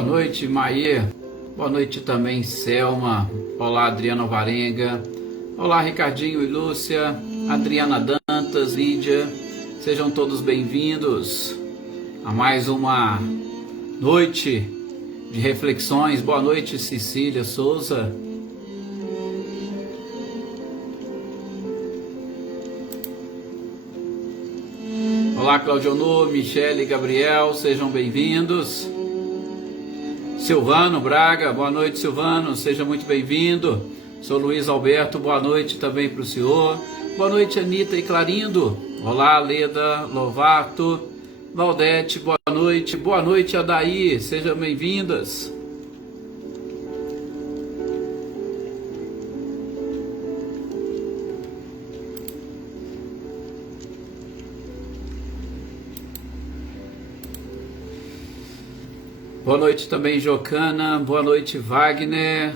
Boa noite, Maê. Boa noite também, Selma. Olá, Adriana Varenga. Olá, Ricardinho e Lúcia. Adriana Dantas, Lídia. Sejam todos bem-vindos a mais uma noite de reflexões. Boa noite, Cecília Souza. Olá, Claudionor, Michele e Gabriel, sejam bem-vindos. Silvano Braga, boa noite, Silvano, seja muito bem-vindo. Sou Luiz Alberto, boa noite também para o senhor. Boa noite, Anitta e Clarindo. Olá, Leda, Lovato, Valdete, boa noite. Boa noite, Adaí, sejam bem-vindas. Boa noite também, Jocana. Boa noite, Wagner.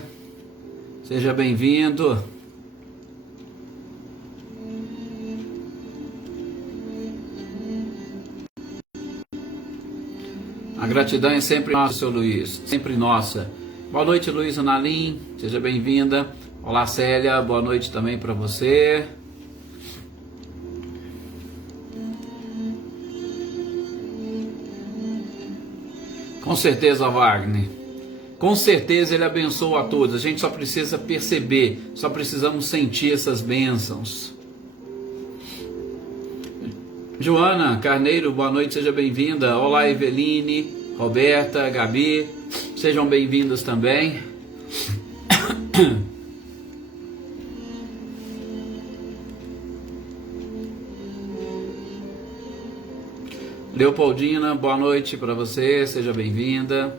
Seja bem-vindo. A gratidão é sempre nossa, seu Luiz. Sempre nossa. Boa noite, Luísa Nalim. Seja bem-vinda. Olá, Célia. Boa noite também para você. Com certeza, Wagner. Com certeza ele abençoa a todos. A gente só precisa perceber, só precisamos sentir essas bênçãos. Joana Carneiro, boa noite, seja bem-vinda. Olá, Eveline, Roberta, Gabi, sejam bem-vindas também. Leopoldina, boa noite para você, seja bem-vinda.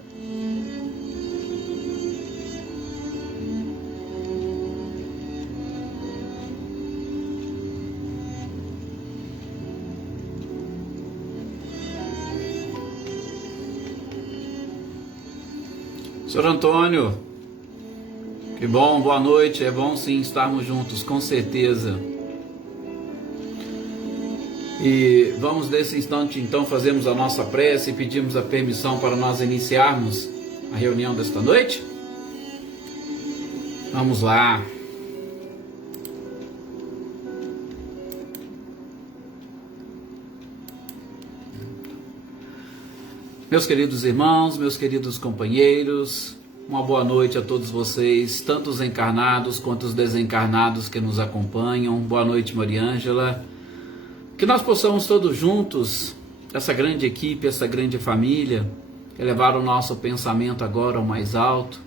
Senhor Antônio, que bom, boa noite, é bom sim estarmos juntos, com certeza. E vamos nesse instante então fazermos a nossa prece e pedimos a permissão para nós iniciarmos a reunião desta noite? Vamos lá. Meus queridos irmãos, meus queridos companheiros, uma boa noite a todos vocês, tanto os encarnados quanto os desencarnados que nos acompanham. Boa noite, Mariângela. Que nós possamos todos juntos, essa grande equipe, essa grande família, elevar o nosso pensamento agora ao mais alto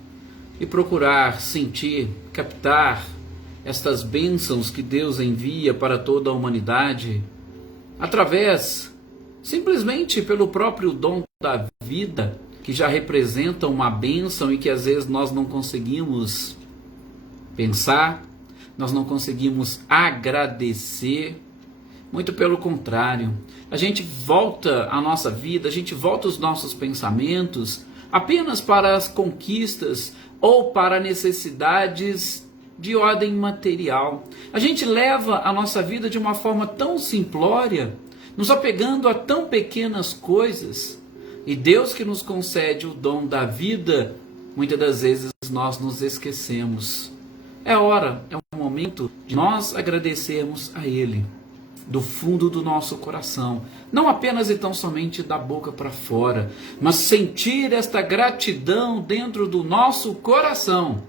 e procurar sentir, captar estas bênçãos que Deus envia para toda a humanidade, através, simplesmente pelo próprio dom da vida, que já representa uma bênção e que às vezes nós não conseguimos pensar, nós não conseguimos agradecer. Muito pelo contrário, a gente volta a nossa vida, a gente volta os nossos pensamentos apenas para as conquistas ou para necessidades de ordem material. A gente leva a nossa vida de uma forma tão simplória, nos apegando a tão pequenas coisas, e Deus que nos concede o dom da vida, muitas das vezes nós nos esquecemos. É hora, é um momento de nós agradecermos a Ele, do fundo do nosso coração, não apenas e tão somente da boca para fora, mas sentir esta gratidão dentro do nosso coração,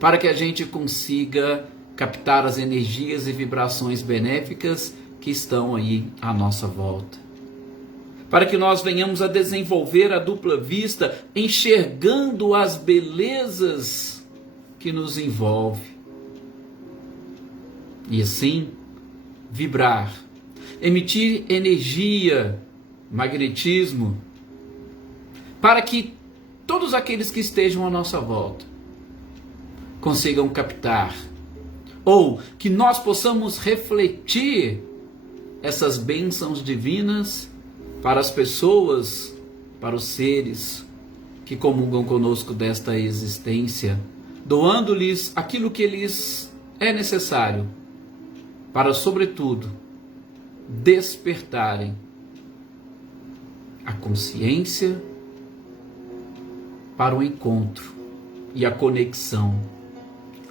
para que a gente consiga captar as energias e vibrações benéficas que estão aí à nossa volta, para que nós venhamos a desenvolver a dupla vista, enxergando as belezas que nos envolvem, e assim vibrar, emitir energia, magnetismo, para que todos aqueles que estejam à nossa volta consigam captar, ou que nós possamos refletir essas bênçãos divinas para as pessoas, para os seres que comungam conosco desta existência, doando-lhes aquilo que lhes é necessário, para, sobretudo, despertarem a consciência para o encontro e a conexão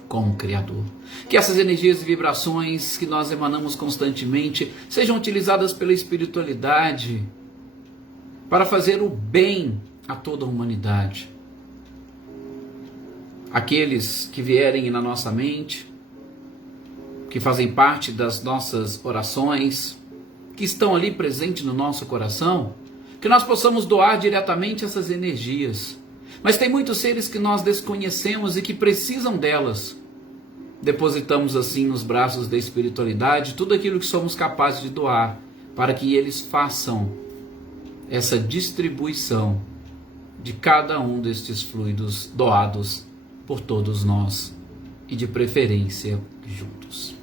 com o Criador. Que essas energias e vibrações que nós emanamos constantemente sejam utilizadas pela espiritualidade para fazer o bem a toda a humanidade. Aqueles que vierem na nossa mente, que fazem parte das nossas orações, que estão ali presentes no nosso coração, que nós possamos doar diretamente essas energias. Mas tem muitos seres que nós desconhecemos e que precisam delas. Depositamos assim nos braços da espiritualidade tudo aquilo que somos capazes de doar, para que eles façam essa distribuição de cada um destes fluidos doados por todos nós e de preferência juntos.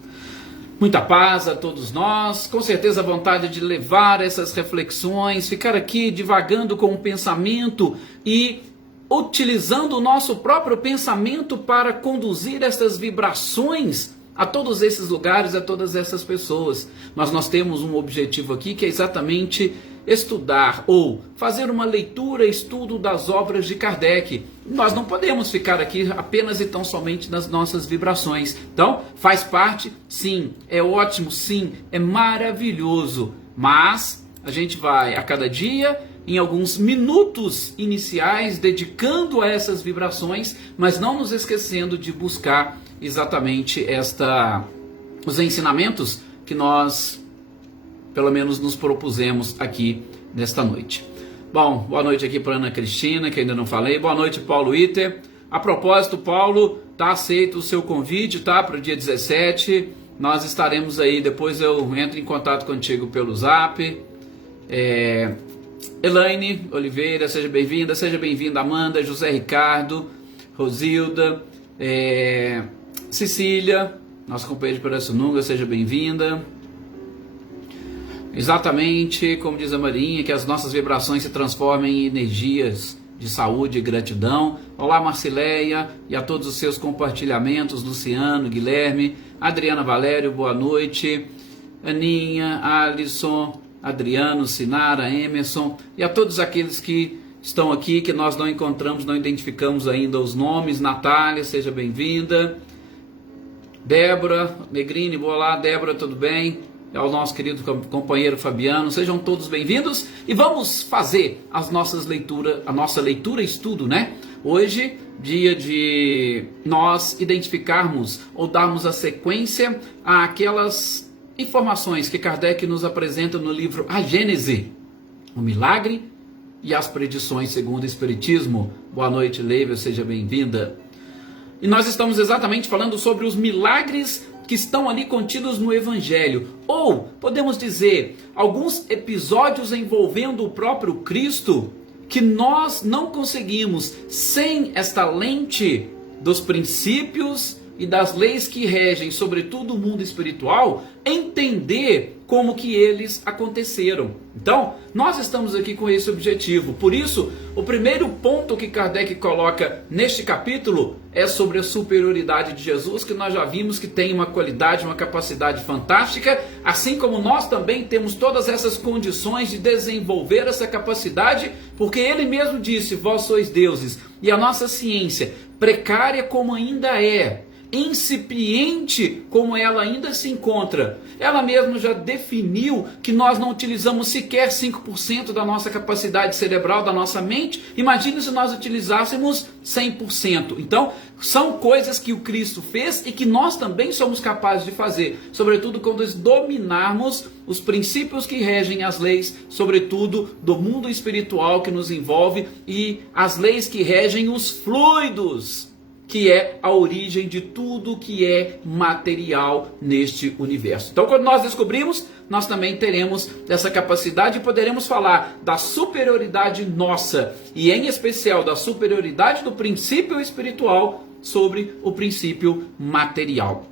Muita paz a todos nós, com certeza a vontade de levar essas reflexões, ficar aqui divagando com o pensamento e utilizando o nosso próprio pensamento para conduzir essas vibrações a todos esses lugares, a todas essas pessoas. Mas nós temos um objetivo aqui que é exatamente estudar ou fazer uma leitura, estudo das obras de Kardec. Nós não podemos ficar aqui apenas e tão somente nas nossas vibrações. Então, faz parte, sim, é ótimo, sim, é maravilhoso. Mas a gente vai a cada dia, em alguns minutos iniciais, dedicando a essas vibrações, mas não nos esquecendo de buscar exatamente os ensinamentos que nós, pelo menos, nos propusemos aqui nesta noite. Bom, boa noite aqui para Ana Cristina, que ainda não falei. Boa noite, Paulo Iter. A propósito, Paulo, tá aceito o seu convite, tá? Para o dia 17. Nós estaremos aí, depois eu entro em contato contigo pelo Zap. Elaine Oliveira, seja bem-vinda, Amanda, José Ricardo, Rosilda, Cecília, nossa companheira de Pirassununga, seja bem-vinda. Exatamente como diz a Marinha, que as nossas vibrações se transformem em energias de saúde e gratidão. Olá, Marcileia, e a todos os seus compartilhamentos, Luciano, Guilherme, Adriana Valério, boa noite, Aninha, Alisson, Adriano, Sinara, Emerson, e a todos aqueles que estão aqui, que nós não encontramos, não identificamos ainda os nomes. Natália, seja bem-vinda. Débora Negrini, boa lá, Débora, tudo bem? É o nosso querido companheiro Fabiano, sejam todos bem-vindos e vamos fazer a nossa leitura e estudo, né? Hoje, dia de nós identificarmos ou darmos a sequência àquelas informações que Kardec nos apresenta no livro A Gênese, o milagre e as predições segundo o Espiritismo. Boa noite, Leiva, seja bem-vinda. E nós estamos exatamente falando sobre os milagres que estão ali contidos no Evangelho, ou podemos dizer, alguns episódios envolvendo o próprio Cristo, que nós não conseguimos, sem esta lente dos princípios e das leis que regem, sobretudo o mundo espiritual, entender como que eles aconteceram. Então, nós estamos aqui com esse objetivo. Por isso, o primeiro ponto que Kardec coloca neste capítulo é sobre a superioridade de Jesus, que nós já vimos que tem uma qualidade, uma capacidade fantástica, assim como nós também temos todas essas condições de desenvolver essa capacidade, porque ele mesmo disse, vós sois deuses, e a nossa ciência, precária como ainda é, incipiente como ela ainda se encontra, ela mesma já definiu que nós não utilizamos sequer 5% da nossa capacidade cerebral, da nossa mente. Imagine se nós utilizássemos 100%. Então, são coisas que o Cristo fez e que nós também somos capazes de fazer, sobretudo quando dominarmos os princípios que regem as leis, sobretudo do mundo espiritual que nos envolve, e as leis que regem os fluidos, que é a origem de tudo que é material neste universo. Então, quando nós descobrimos, nós também teremos essa capacidade e poderemos falar da superioridade nossa, e em especial da superioridade do princípio espiritual sobre o princípio material.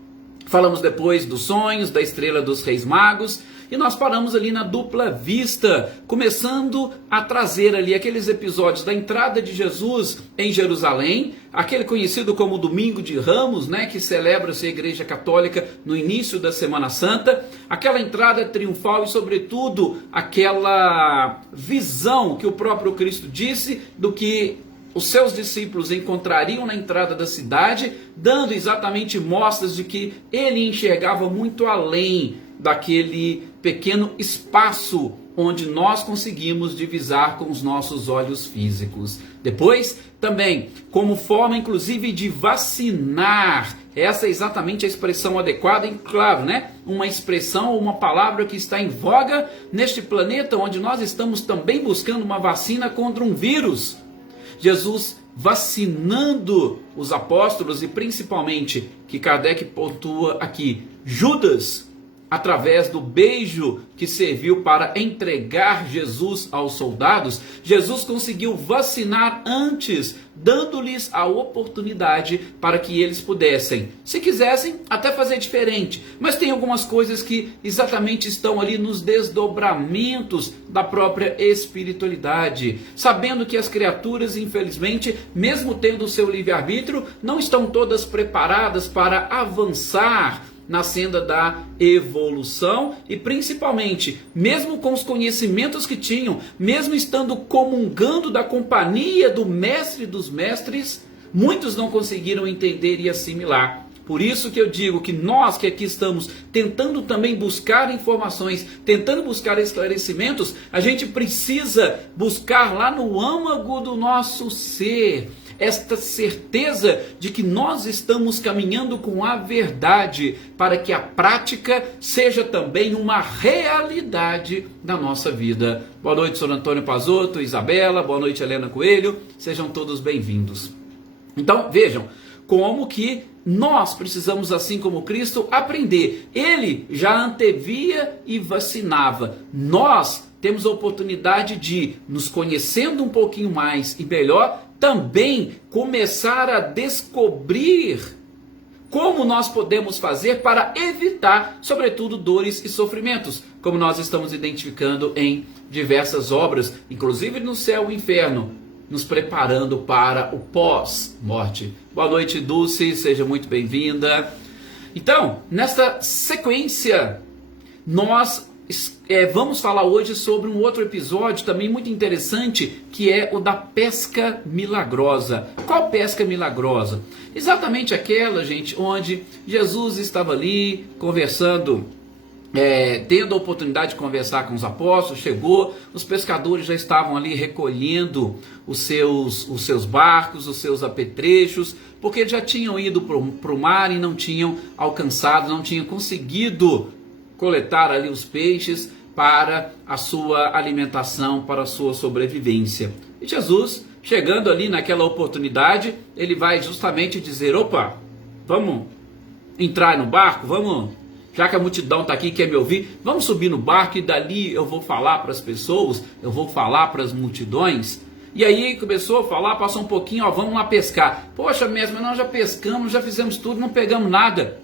Falamos depois dos sonhos, da estrela dos Reis Magos, e nós paramos ali na dupla vista, começando a trazer ali aqueles episódios da entrada de Jesus em Jerusalém, aquele conhecido como Domingo de Ramos, né, que celebra-se a Igreja Católica no início da Semana Santa, aquela entrada triunfal e, sobretudo, aquela visão que o próprio Cristo disse do que os seus discípulos encontrariam na entrada da cidade, dando exatamente mostras de que ele enxergava muito além daquele pequeno espaço onde nós conseguimos divisar com os nossos olhos físicos. Depois, também, como forma inclusive de vacinar, essa é exatamente a expressão adequada, e claro, né? Uma expressão ou uma palavra que está em voga neste planeta, onde nós estamos também buscando uma vacina contra um vírus. Jesus vacinando os apóstolos e principalmente, que Kardec pontua aqui, Judas, através do beijo que serviu para entregar Jesus aos soldados, Jesus conseguiu vacinar antes, dando-lhes a oportunidade para que eles pudessem, se quisessem, até fazer diferente. Mas tem algumas coisas que exatamente estão ali nos desdobramentos da própria espiritualidade, sabendo que as criaturas, infelizmente, mesmo tendo o seu livre-arbítrio, não estão todas preparadas para avançar na senda da evolução e principalmente, mesmo com os conhecimentos que tinham, mesmo estando comungando da companhia do mestre dos mestres, muitos não conseguiram entender e assimilar. Por isso que eu digo que nós que aqui estamos tentando também buscar informações, tentando buscar esclarecimentos, a gente precisa buscar lá no âmago do nosso ser esta certeza de que nós estamos caminhando com a verdade, para que a prática seja também uma realidade da nossa vida. Boa noite, Sr. Antônio Pazotto, Isabela, boa noite, Helena Coelho, sejam todos bem-vindos. Então, vejam como que nós precisamos, assim como Cristo, aprender. Ele já antevia e vacinava. Nós temos a oportunidade de, nos conhecendo um pouquinho mais e melhor, também começar a descobrir como nós podemos fazer para evitar, sobretudo, dores e sofrimentos, como nós estamos identificando em diversas obras, inclusive no Céu e Inferno, nos preparando para o pós-morte. Boa noite, Dulce, seja muito bem-vinda. Então, nesta sequência, nós vamos falar hoje sobre um outro episódio também muito interessante, que é o da pesca milagrosa. Qual pesca milagrosa? Exatamente aquela, gente, onde Jesus estava ali conversando, tendo a oportunidade de conversar com os apóstolos, chegou, os pescadores já estavam ali recolhendo os seus barcos, os seus apetrechos, porque eles já tinham ido para o mar e não tinham alcançado, não tinham conseguido coletar ali os peixes para a sua alimentação, para a sua sobrevivência. E Jesus, chegando ali naquela oportunidade, ele vai justamente dizer, opa, vamos entrar no barco, vamos, já que a multidão está aqui e quer me ouvir, vamos subir no barco e dali eu vou falar para as pessoas, eu vou falar para as multidões. E aí começou a falar, passou um pouquinho, ó, vamos lá pescar. Poxa, mesmo, nós já pescamos, já fizemos tudo, não pegamos nada.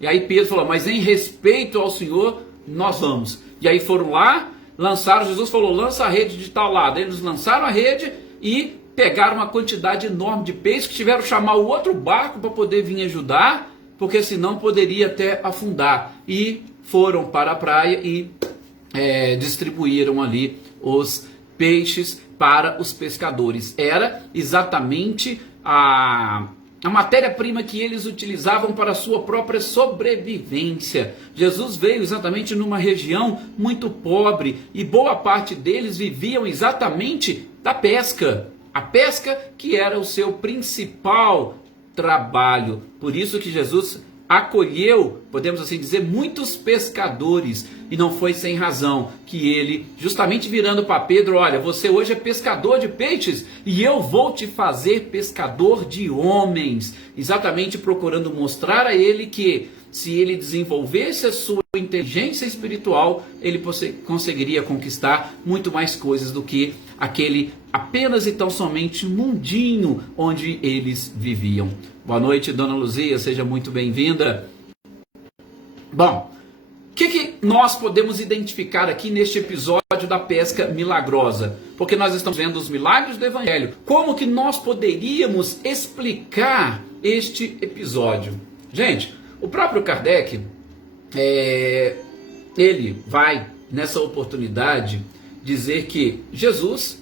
E aí Pedro falou, mas em respeito ao Senhor, nós vamos. E aí foram lá, lançaram, Jesus falou, lança a rede de tal lado. Eles lançaram a rede e pegaram uma quantidade enorme de peixe, que tiveram que chamar o outro barco para poder vir ajudar, porque senão poderia até afundar. E foram para a praia e distribuíram ali os peixes para os pescadores. Era exatamente a matéria-prima que eles utilizavam para a sua própria sobrevivência. Jesus veio exatamente numa região muito pobre e boa parte deles viviam exatamente da pesca. A pesca que era o seu principal trabalho. Por isso que Jesus acolheu, podemos assim dizer, muitos pescadores, e não foi sem razão que ele, justamente virando para Pedro, olha, você hoje é pescador de peixes e eu vou te fazer pescador de homens, exatamente procurando mostrar a ele que se ele desenvolvesse a sua inteligência espiritual, ele conseguiria conquistar muito mais coisas do que aquele apenas e tão somente mundinho onde eles viviam. Boa noite, Dona Luzia, seja muito bem-vinda. Bom, o que nós podemos identificar aqui neste episódio da pesca milagrosa? Porque nós estamos vendo os milagres do Evangelho. Como que nós poderíamos explicar este episódio? Gente, o próprio Kardec, ele vai, nessa oportunidade, dizer que Jesus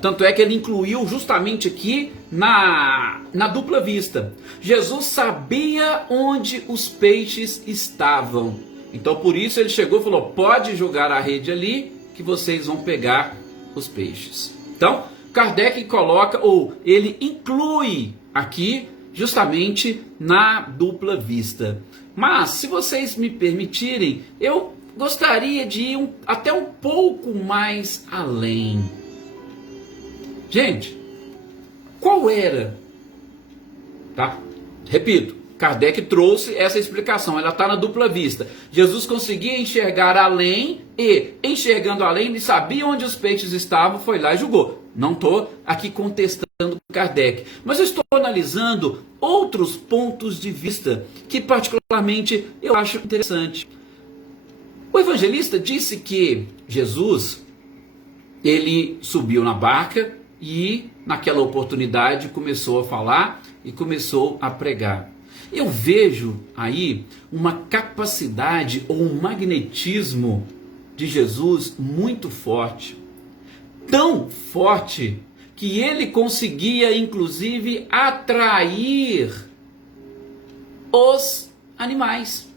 Tanto é que ele incluiu justamente aqui na dupla vista. Jesus sabia onde os peixes estavam. Então por isso ele chegou e falou: pode jogar a rede ali que vocês vão pegar os peixes. Então Kardec coloca, ou ele inclui aqui justamente na dupla vista. Mas se vocês me permitirem, eu gostaria de ir até um pouco mais além. Gente, qual era? Tá? Repito, Kardec trouxe essa explicação, ela está na dupla vista. Jesus conseguia enxergar além e, enxergando além, ele sabia onde os peixes estavam, foi lá e julgou. Não estou aqui contestando Kardec, mas eu estou analisando outros pontos de vista que particularmente eu acho interessante. O evangelista disse que Jesus, ele subiu na barca e naquela oportunidade começou a falar e começou a pregar. Eu vejo aí uma capacidade ou um magnetismo de Jesus muito forte. Tão forte que ele conseguia inclusive atrair os animais.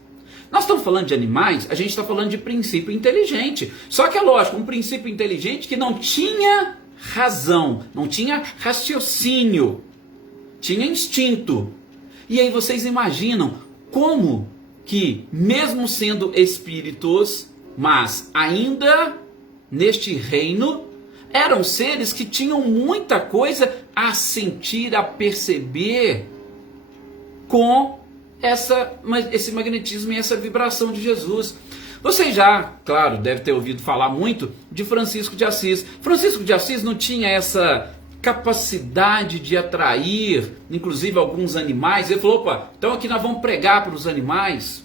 Nós estamos falando de animais, a gente está falando de princípio inteligente. Só que é lógico, um princípio inteligente que não tinha razão, não tinha raciocínio, tinha instinto. E aí vocês imaginam como que, mesmo sendo espíritos, mas ainda neste reino, eram seres que tinham muita coisa a sentir, a perceber com esse magnetismo e essa vibração de Jesus. Você já, claro, deve ter ouvido falar muito de Francisco de Assis. Francisco de Assis não tinha essa capacidade de atrair, inclusive, alguns animais. Ele falou: opa, então aqui nós vamos pregar para os animais.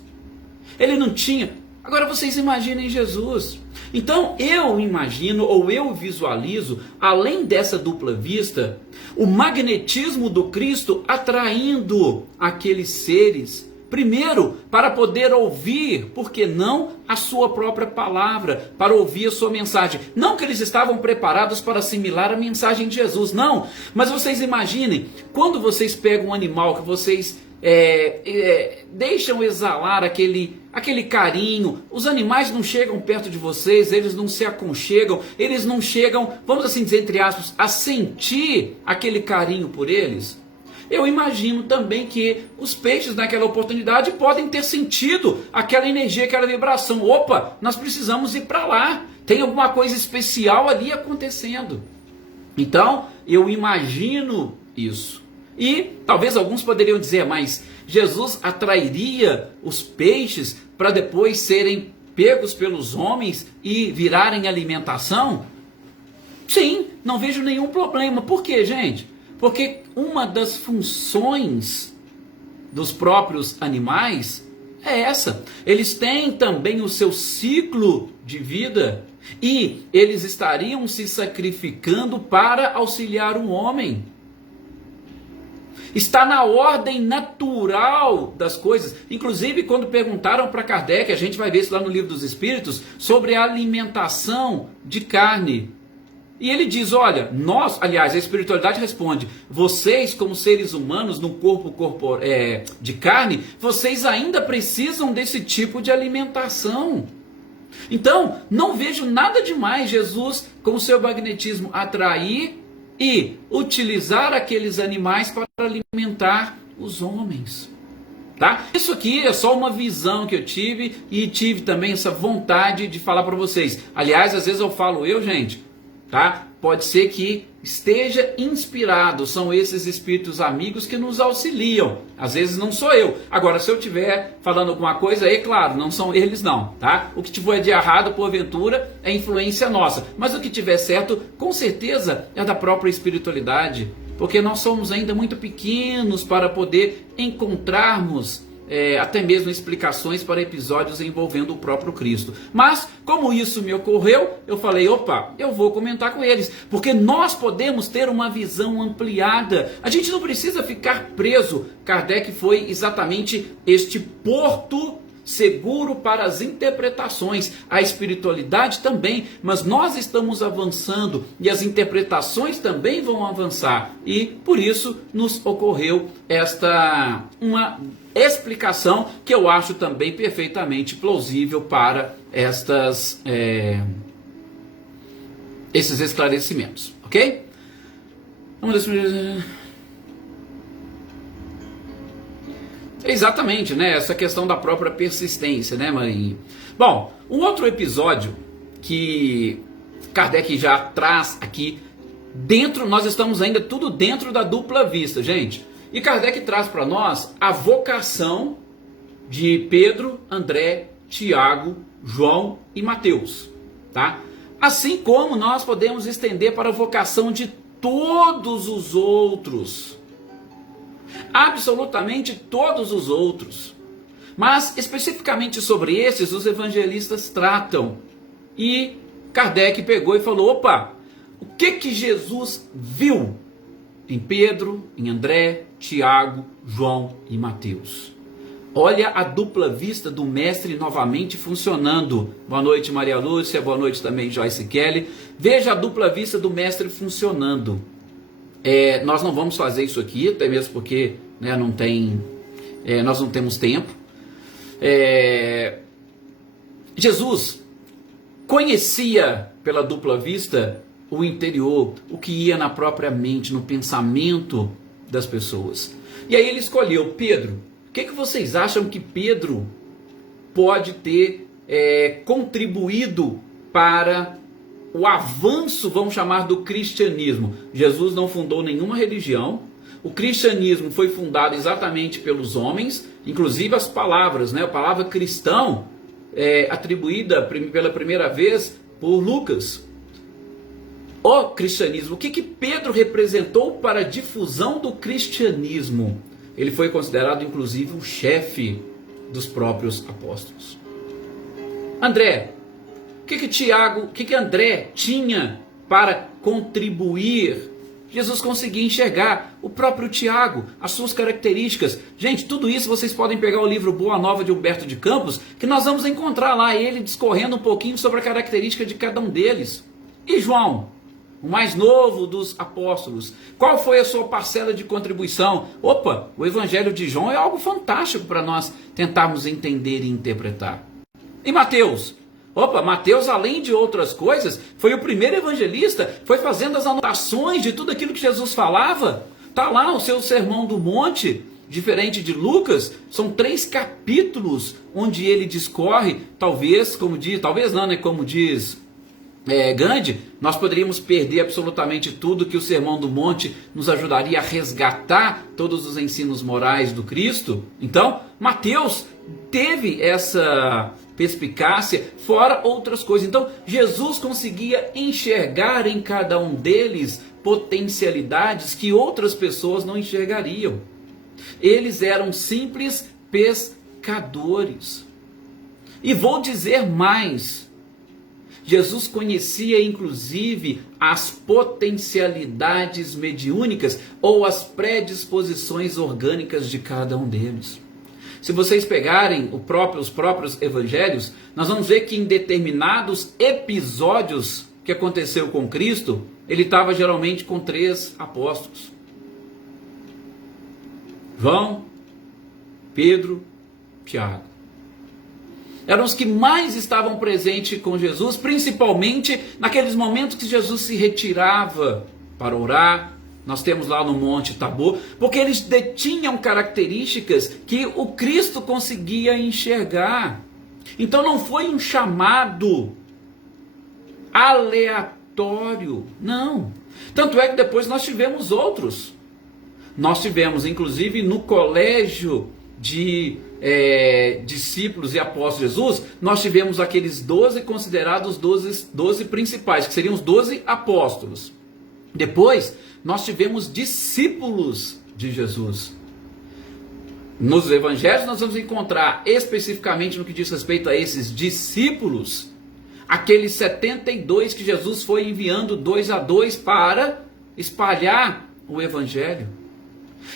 Ele não tinha. Agora vocês imaginem Jesus. Então eu imagino, ou eu visualizo, além dessa dupla vista, o magnetismo do Cristo atraindo aqueles seres, primeiro para poder ouvir, por que não, a sua própria palavra, para ouvir a sua mensagem. Não que eles estavam preparados para assimilar a mensagem de Jesus, não. Mas vocês imaginem, quando vocês pegam um animal que vocês deixam exalar aquele carinho, os animais não chegam perto de vocês, eles não se aconchegam, eles não chegam, vamos assim dizer, entre aspas, a sentir aquele carinho por eles. Eu imagino também que os peixes naquela oportunidade podem ter sentido aquela energia, aquela vibração. Opa, nós precisamos ir para lá, tem alguma coisa especial ali acontecendo. Então eu imagino isso. E talvez alguns poderiam dizer: mas Jesus atrairia os peixes para depois serem pegos pelos homens e virarem alimentação? Sim, não vejo nenhum problema. Por quê, gente? Porque uma das funções dos próprios animais é essa. Eles têm também o seu ciclo de vida e eles estariam se sacrificando para auxiliar o homem. Está na ordem natural das coisas. Inclusive, quando perguntaram para Kardec, a gente vai ver isso lá no Livro dos Espíritos, sobre a alimentação de carne. E ele diz: olha, aliás, a espiritualidade responde: vocês, como seres humanos, no corpo de carne, vocês ainda precisam desse tipo de alimentação. Então, não vejo nada demais Jesus, com o seu magnetismo, atrair e utilizar aqueles animais para alimentar os homens. Tá? Isso aqui é só uma visão que eu tive e tive também essa vontade de falar para vocês. Aliás, às vezes eu falo gente, tá? Pode ser que esteja inspirado, são esses espíritos amigos que nos auxiliam. Às vezes não sou eu. Agora, se eu estiver falando alguma coisa, é claro, não são eles não, tá? O que tiver de errado, porventura, é influência nossa. Mas o que tiver certo, com certeza, é da própria espiritualidade. Porque nós somos ainda muito pequenos para poder encontrarmos até mesmo explicações para episódios envolvendo o próprio Cristo. Mas, como isso me ocorreu, eu falei: opa, eu vou comentar com eles, porque nós podemos ter uma visão ampliada. A gente não precisa ficar preso. Kardec foi exatamente este porto seguro para as interpretações, a espiritualidade também, mas nós estamos avançando e as interpretações também vão avançar, e por isso nos ocorreu uma explicação que eu acho também perfeitamente plausível para esses esclarecimentos, ok? Exatamente, né? Essa questão da própria persistência, né, Marinho? Bom, um outro episódio que Kardec já traz aqui dentro, nós estamos ainda tudo dentro da dupla vista, gente. E Kardec traz para nós a vocação de Pedro, André, Tiago, João e Mateus, tá? Assim como nós podemos estender para a vocação de todos os outros. Absolutamente todos os outros. Mas especificamente sobre esses os evangelistas tratam. E Kardec pegou e falou: opa, o que Jesus viu em Pedro, em André, Tiago, João e Mateus? Olha a dupla vista do mestre novamente funcionando. Boa noite, Maria Lúcia, boa noite também, Joyce Kelly. Veja a dupla vista do mestre funcionando. Nós não vamos fazer isso aqui, até mesmo porque, né, nós não temos tempo. Jesus conhecia pela dupla vista o interior, o que ia na própria mente, no pensamento das pessoas. E aí ele escolheu Pedro. O que vocês acham que Pedro pode ter contribuído para o avanço, vamos chamar, do cristianismo? Jesus não fundou nenhuma religião. O cristianismo foi fundado exatamente pelos homens, inclusive as palavras, né? A palavra cristão é atribuída pela primeira vez por Lucas. O cristianismo, o que Pedro representou para a difusão do cristianismo? Ele foi considerado inclusive o chefe dos próprios apóstolos. André, o que André tinha para contribuir? Jesus conseguia enxergar. O próprio Tiago, as suas características. Gente, tudo isso vocês podem pegar o livro Boa Nova de Humberto de Campos, que nós vamos encontrar lá ele discorrendo um pouquinho sobre a característica de cada um deles. E João, o mais novo dos apóstolos, qual foi a sua parcela de contribuição? Opa, o evangelho de João é algo fantástico para nós tentarmos entender e interpretar. E Mateus? Opa, Mateus, além de outras coisas, foi o primeiro evangelista, foi fazendo as anotações de tudo aquilo que Jesus falava. Está lá o seu Sermão do Monte, diferente de Lucas, são 3 capítulos onde ele discorre, talvez diz Gandhi, nós poderíamos perder absolutamente tudo que o Sermão do Monte nos ajudaria a resgatar todos os ensinos morais do Cristo. Então, Mateus teve essa perspicácia, fora outras coisas. Então, Jesus conseguia enxergar em cada um deles potencialidades que outras pessoas não enxergariam. Eles eram simples pescadores. E vou dizer mais: Jesus conhecia inclusive as potencialidades mediúnicas ou as predisposições orgânicas de cada um deles. Se vocês pegarem os próprios evangelhos, nós vamos ver que em determinados episódios que aconteceu com Cristo, ele estava geralmente com 3 apóstolos: João, Pedro, Tiago. Eram os que mais estavam presentes com Jesus, principalmente naqueles momentos que Jesus se retirava para orar. Nós temos lá no Monte Tabor, porque eles detinham características que o Cristo conseguia enxergar. Então não foi um chamado aleatório, não. Tanto é que depois nós tivemos outros. Nós tivemos, inclusive, no colégio de discípulos e apóstolos de Jesus, nós tivemos aqueles 12 considerados 12 principais, que seriam os 12 apóstolos. Depois, nós tivemos discípulos de Jesus. Nos evangelhos nós vamos encontrar, especificamente no que diz respeito a esses discípulos, aqueles 72 que Jesus foi enviando 2 a 2 para espalhar o evangelho.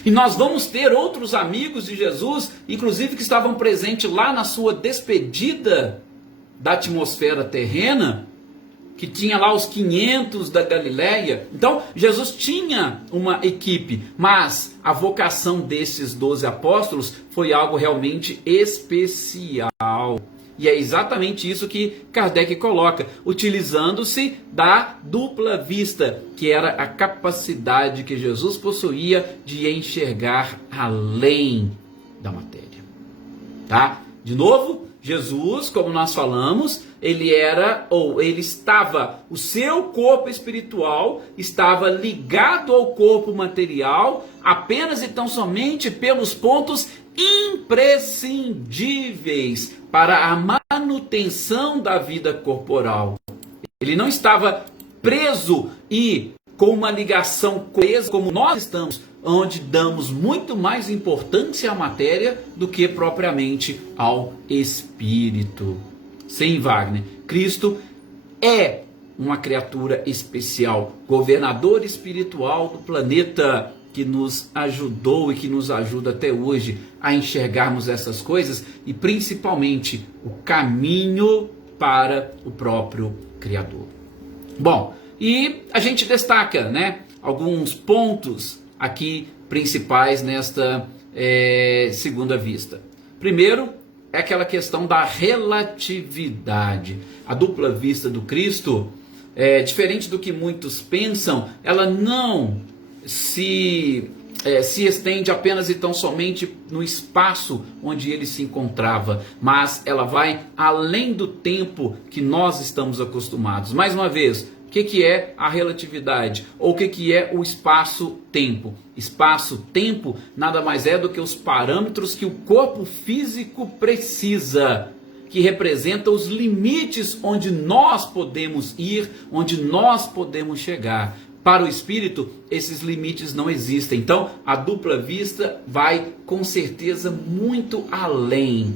E nós vamos ter outros amigos de Jesus, inclusive que estavam presentes lá na sua despedida da atmosfera terrena, que tinha lá os 500 da Galileia. Então, Jesus tinha uma equipe, mas a vocação desses 12 apóstolos foi algo realmente especial. E é exatamente isso que Kardec coloca, utilizando-se da dupla vista, que era a capacidade que Jesus possuía de enxergar além da matéria. Tá? De novo, Jesus, como nós falamos, ele estava, o seu corpo espiritual estava ligado ao corpo material apenas e tão somente pelos pontos imprescindíveis para a manutenção da vida corporal. Ele não estava preso e com uma ligação coesa como nós estamos, onde damos muito mais importância à matéria do que propriamente ao espírito. Sim, Wagner, Cristo é uma criatura especial, governador espiritual do planeta, que nos ajudou e que nos ajuda até hoje a enxergarmos essas coisas e principalmente o caminho para o próprio Criador. Bom, e a gente destaca, né, alguns pontos aqui principais nesta segunda vista. Primeiro, é aquela questão da relatividade. A dupla vista do Cristo, diferente do que muitos pensam, ela não se estende apenas e tão somente no espaço onde ele se encontrava, mas ela vai além do tempo que nós estamos acostumados. Mais uma vez, o que é a relatividade? Ou o que é o espaço-tempo? Espaço-tempo nada mais é do que os parâmetros que o corpo físico precisa, que representa os limites onde nós podemos ir, onde nós podemos chegar. Para o espírito, esses limites não existem. Então, a dupla vista vai com certeza muito além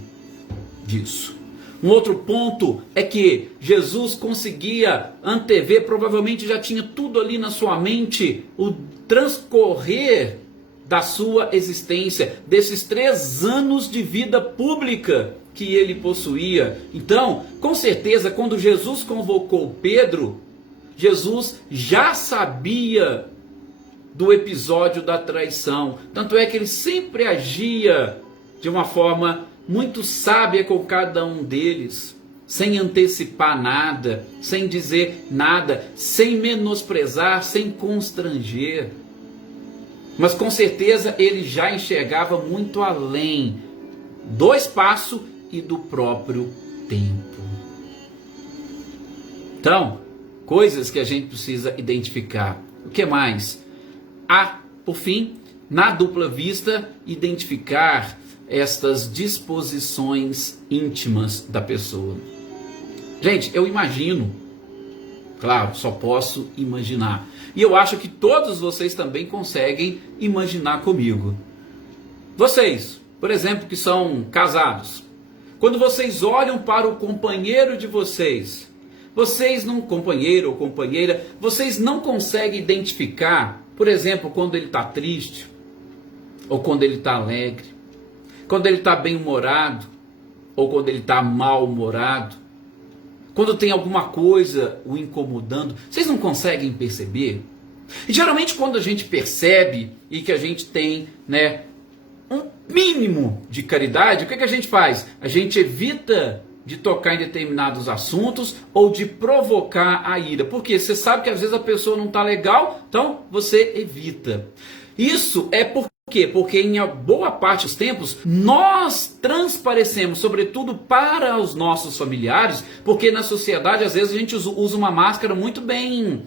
disso. Um outro ponto é que Jesus conseguia antever, provavelmente já tinha tudo ali na sua mente, o transcorrer da sua existência, desses 3 anos de vida pública que ele possuía. Então, com certeza, quando Jesus convocou Pedro, Jesus já sabia do episódio da traição. Tanto é que ele sempre agia de uma forma muito sábia com cada um deles, sem antecipar nada, sem dizer nada, sem menosprezar, sem constranger. Mas com certeza ele já enxergava muito além do espaço e do próprio tempo. Então, coisas que a gente precisa identificar. O que mais? Por fim, na dupla vista, identificar estas disposições íntimas da pessoa. Gente, eu imagino, claro, só posso imaginar. E eu acho que todos vocês também conseguem imaginar comigo. Vocês, por exemplo, que são casados, quando vocês olham para o companheiro de vocês, companheiro ou companheira, vocês não conseguem identificar, por exemplo, quando ele está triste, ou quando ele está alegre, quando ele está bem-humorado, ou quando ele está mal-humorado, quando tem alguma coisa o incomodando, vocês não conseguem perceber? E geralmente quando a gente percebe e que a gente tem, né, um mínimo de caridade, o que a gente faz? A gente evita de tocar em determinados assuntos ou de provocar a ira. Porque você sabe que às vezes a pessoa não está legal, então você evita. Isso é por quê? Porque em boa parte dos tempos nós transparecemos, sobretudo para os nossos familiares, porque na sociedade às vezes a gente usa uma máscara muito bem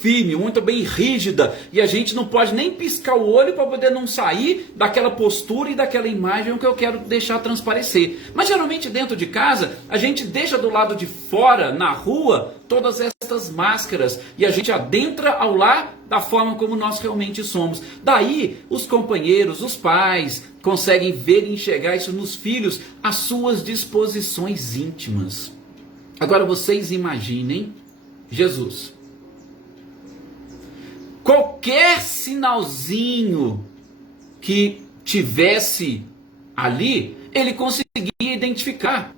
firme, muito bem rígida, e a gente não pode nem piscar o olho para poder não sair daquela postura e daquela imagem que eu quero deixar transparecer. Mas geralmente dentro de casa a gente deixa do lado de fora, na rua, todas estas máscaras, e a gente adentra ao lar da forma como nós realmente somos. Daí os companheiros, os pais conseguem ver e enxergar isso nos filhos, as suas disposições íntimas. Agora vocês imaginem Jesus. Qualquer sinalzinho que tivesse ali, ele conseguia identificar.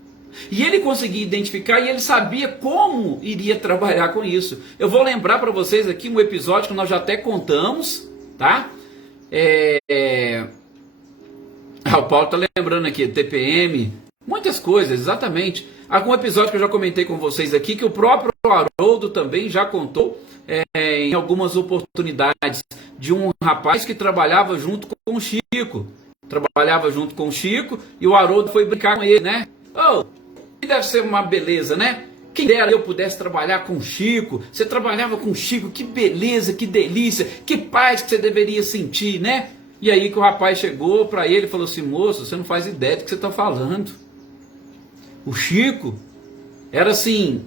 E ele conseguia identificar e ele sabia como iria trabalhar com isso. Eu vou lembrar para vocês aqui um episódio que nós já até contamos, tá? O Paulo está lembrando aqui, TPM, muitas coisas, exatamente. Algum episódio que eu já comentei com vocês aqui, que o próprio Haroldo também já contou em algumas oportunidades, de um rapaz que trabalhava junto com o Chico. Trabalhava junto com o Chico e o Haroldo foi brincar com ele, né? Oh, deve ser uma beleza, né? Quem dera eu pudesse trabalhar com o Chico. Você trabalhava com o Chico, que beleza, que delícia, que paz que você deveria sentir, né? E aí que o rapaz chegou para ele e falou assim: moço, você não faz ideia do que você está falando. O Chico era assim,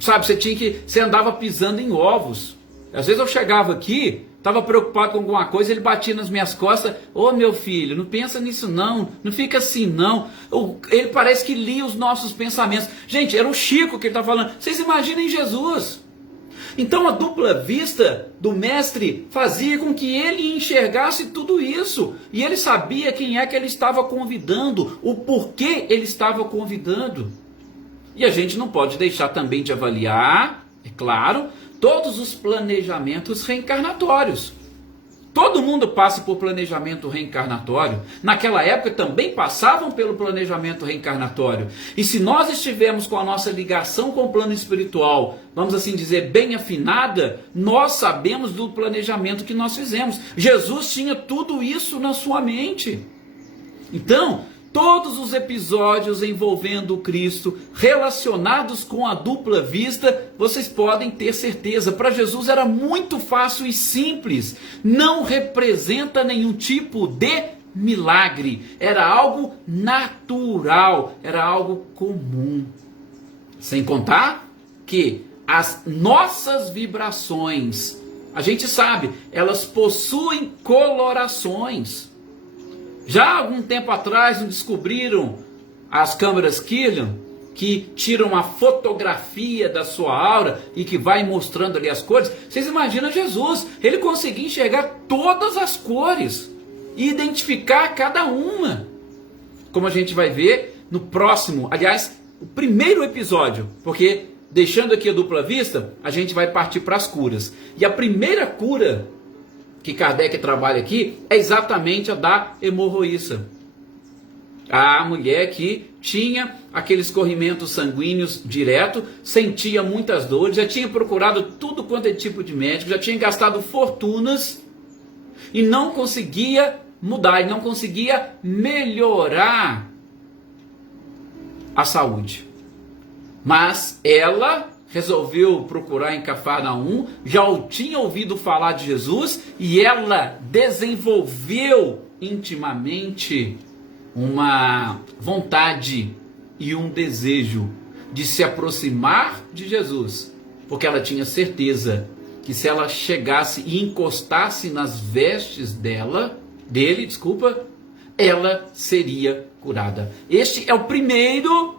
sabe, você andava pisando em ovos. Às vezes eu chegava aqui, estava preocupado com alguma coisa, ele batia nas minhas costas: ô meu filho, não pensa nisso não, não fica assim não. Ele parece que lia os nossos pensamentos. Gente, era o Chico que ele está falando. Vocês imaginem Jesus. Então a dupla vista do mestre fazia com que ele enxergasse tudo isso. E ele sabia quem é que ele estava convidando, o porquê ele estava convidando. E a gente não pode deixar também de avaliar, é claro, todos os planejamentos reencarnatórios. Todo mundo passa por planejamento reencarnatório. Naquela época também passavam pelo planejamento reencarnatório. E se nós estivermos com a nossa ligação com o plano espiritual, vamos assim dizer, bem afinada, nós sabemos do planejamento que nós fizemos. Jesus tinha tudo isso na sua mente. Então, todos os episódios envolvendo o Cristo, relacionados com a dupla vista, vocês podem ter certeza, para Jesus era muito fácil e simples, não representa nenhum tipo de milagre, era algo natural, era algo comum. Sem contar que as nossas vibrações, a gente sabe, elas possuem colorações. Já há algum tempo atrás descobriram as câmeras Kirlian, que tiram uma fotografia da sua aura e que vai mostrando ali as cores. Vocês imaginam Jesus, ele conseguia enxergar todas as cores e identificar cada uma. Como a gente vai ver no próximo, aliás, o primeiro episódio, porque deixando aqui a dupla vista, a gente vai partir para as curas. E a primeira cura que Kardec trabalha aqui é exatamente a da hemorroíça. A mulher que tinha aqueles corrimentos sanguíneos direto, sentia muitas dores, já tinha procurado tudo quanto é tipo de médico, já tinha gastado fortunas e não conseguia mudar, e não conseguia melhorar a saúde. Mas ela resolveu procurar em Cafarnaum, já tinha ouvido falar de Jesus e ela desenvolveu intimamente uma vontade e um desejo de se aproximar de Jesus, porque ela tinha certeza que se ela chegasse e encostasse nas vestes dele, ela seria curada. Este é o primeiro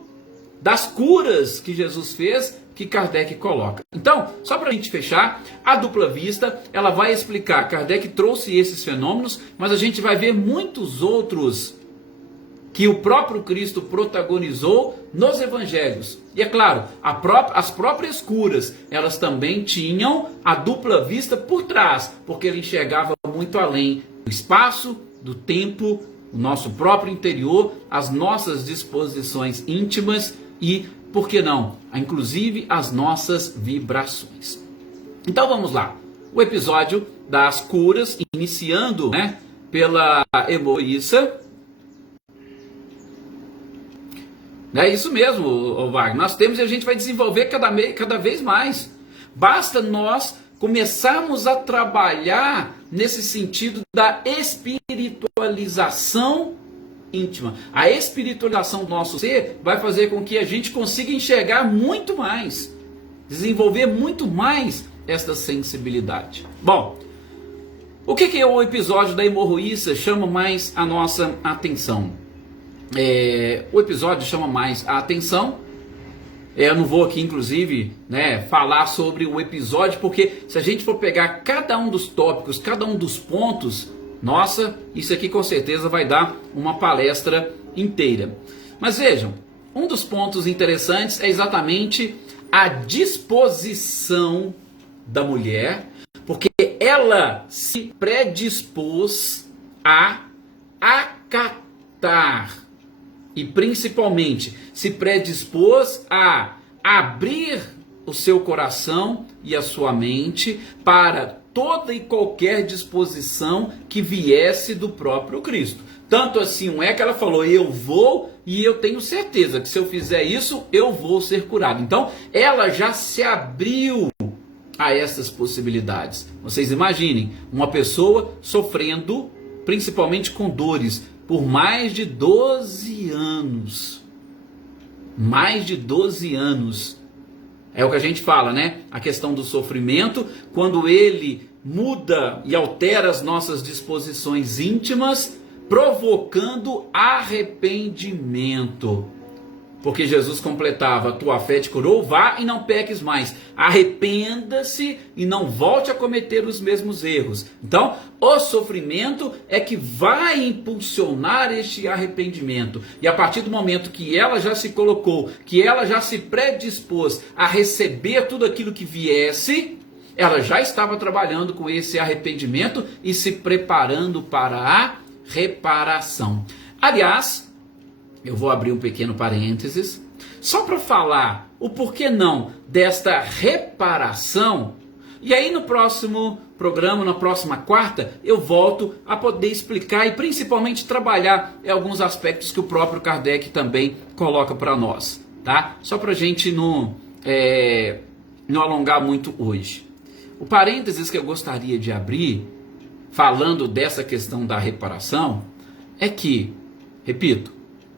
das curas que Jesus fez, que Kardec coloca. Então, só para a gente fechar, a dupla vista, ela vai explicar, Kardec trouxe esses fenômenos, mas a gente vai ver muitos outros que o próprio Cristo protagonizou nos evangelhos. E é claro, as próprias curas, elas também tinham a dupla vista por trás, porque ele enxergava muito além do espaço, do tempo, o nosso próprio interior, as nossas disposições íntimas e, por que não, inclusive as nossas vibrações. Então vamos lá, o episódio das curas, iniciando, pela hemorroíça. É isso mesmo, Wagner, nós temos e a gente vai desenvolver cada vez mais. Basta nós começarmos a trabalhar nesse sentido da espiritualização íntima. A espiritualização do nosso ser vai fazer com que a gente consiga enxergar muito mais, desenvolver muito mais esta sensibilidade. Bom, o que é o episódio da hemorroíça chama mais a nossa atenção? O episódio chama mais a atenção. Eu não vou aqui, inclusive, falar sobre o episódio, porque se a gente for pegar cada um dos tópicos, cada um dos pontos, Nossa, isso aqui com certeza vai dar uma palestra inteira. Mas vejam, um dos pontos interessantes é exatamente a disposição da mulher, porque ela se predispôs a acatar e principalmente se predispôs a abrir o seu coração e a sua mente para toda e qualquer disposição que viesse do próprio Cristo. Tanto assim é que ela falou, eu vou e eu tenho certeza que se eu fizer isso, eu vou ser curado. Então, ela já se abriu a essas possibilidades. Vocês imaginem, uma pessoa sofrendo, principalmente com dores, por mais de 12 anos. Mais de 12 anos. É o que a gente fala, né? A questão do sofrimento, quando ele muda e altera as nossas disposições íntimas, provocando arrependimento. Porque Jesus completava, tua fé te curou, vá e não peques mais. Arrependa-se e não volte a cometer os mesmos erros. Então, o sofrimento é que vai impulsionar este arrependimento. E a partir do momento que ela já se colocou, que ela já se predispôs a receber tudo aquilo que viesse, ela já estava trabalhando com esse arrependimento e se preparando para a reparação. Aliás, eu vou abrir um pequeno parênteses, só para falar o porquê não desta reparação, e aí no próximo programa, na próxima quarta, eu volto a poder explicar e principalmente trabalhar alguns aspectos que o próprio Kardec também coloca para nós, tá? Só para a gente não alongar muito hoje. O parênteses que eu gostaria de abrir, falando dessa questão da reparação, é que, repito,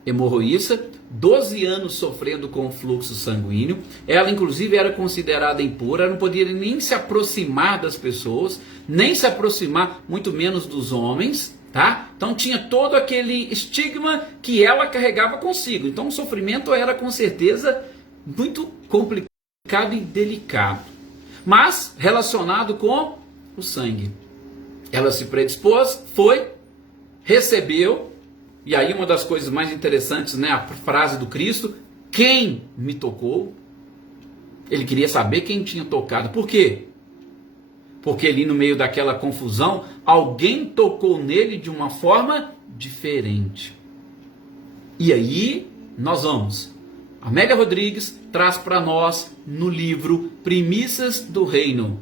hemorroíça, 12 anos sofrendo com fluxo sanguíneo, ela inclusive era considerada impura, ela não podia nem se aproximar das pessoas, nem se aproximar muito menos dos homens, tá? Então tinha todo aquele estigma que ela carregava consigo, então o sofrimento era com certeza muito complicado e delicado, mas relacionado com o sangue. Ela se predispôs, foi, recebeu. E aí uma das coisas mais interessantes, né, a frase do Cristo, quem me tocou? Ele queria saber quem tinha tocado. Por quê? Porque ali no meio daquela confusão, alguém tocou nele de uma forma diferente. E aí nós vamos. Amélia Rodrigues traz para nós no livro Primícias do Reino.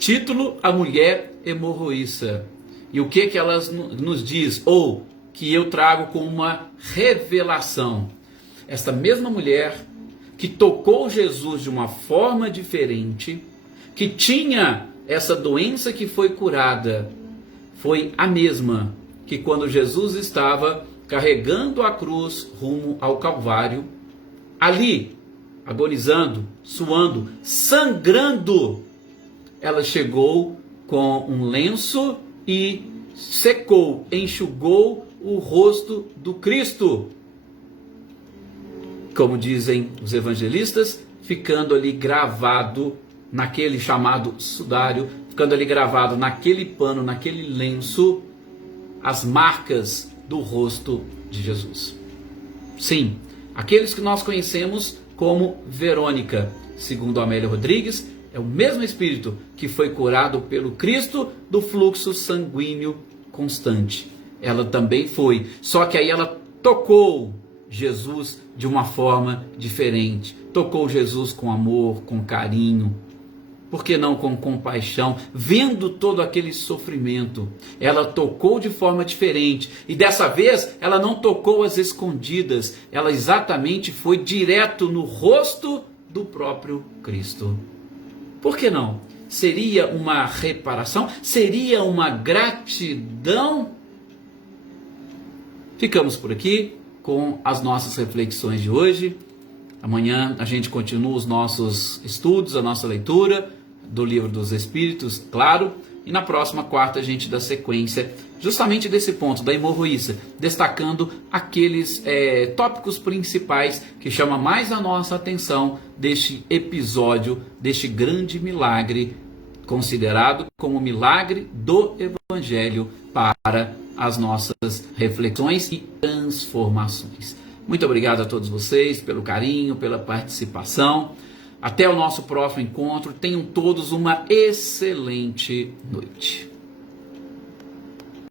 Título, A Mulher Hemorroíça. E o que ela nos diz? Ou que eu trago como uma revelação. Esta mesma mulher que tocou Jesus de uma forma diferente, que tinha essa doença que foi curada, foi a mesma que quando Jesus estava carregando a cruz rumo ao Calvário, ali, agonizando, suando, sangrando, ela chegou com um lenço e secou, enxugou o rosto do Cristo, como dizem os evangelistas, ficando ali gravado naquele chamado sudário, ficando ali gravado naquele pano, naquele lenço, as marcas do rosto de Jesus. Sim, aqueles que nós conhecemos como Verônica, segundo Amélia Rodrigues, é o mesmo espírito que foi curado pelo Cristo do fluxo sanguíneo constante. Ela também foi, só que aí ela tocou Jesus de uma forma diferente. Tocou Jesus com amor, com carinho, por que não com compaixão, vendo todo aquele sofrimento. Ela tocou de forma diferente, e dessa vez ela não tocou às escondidas, ela exatamente foi direto no rosto do próprio Cristo. Por que não? Seria uma reparação? Seria uma gratidão? Ficamos por aqui com as nossas reflexões de hoje. Amanhã a gente continua os nossos estudos, a nossa leitura do Livro dos Espíritos, claro. E na próxima quarta a gente dá sequência justamente desse ponto da hemorroíça, destacando aqueles tópicos principais que chamam mais a nossa atenção deste episódio, deste grande milagre considerado como milagre do Evangelho para as nossas reflexões e transformações. Muito obrigado a todos vocês pelo carinho, pela participação. Até o nosso próximo encontro. Tenham todos uma excelente noite.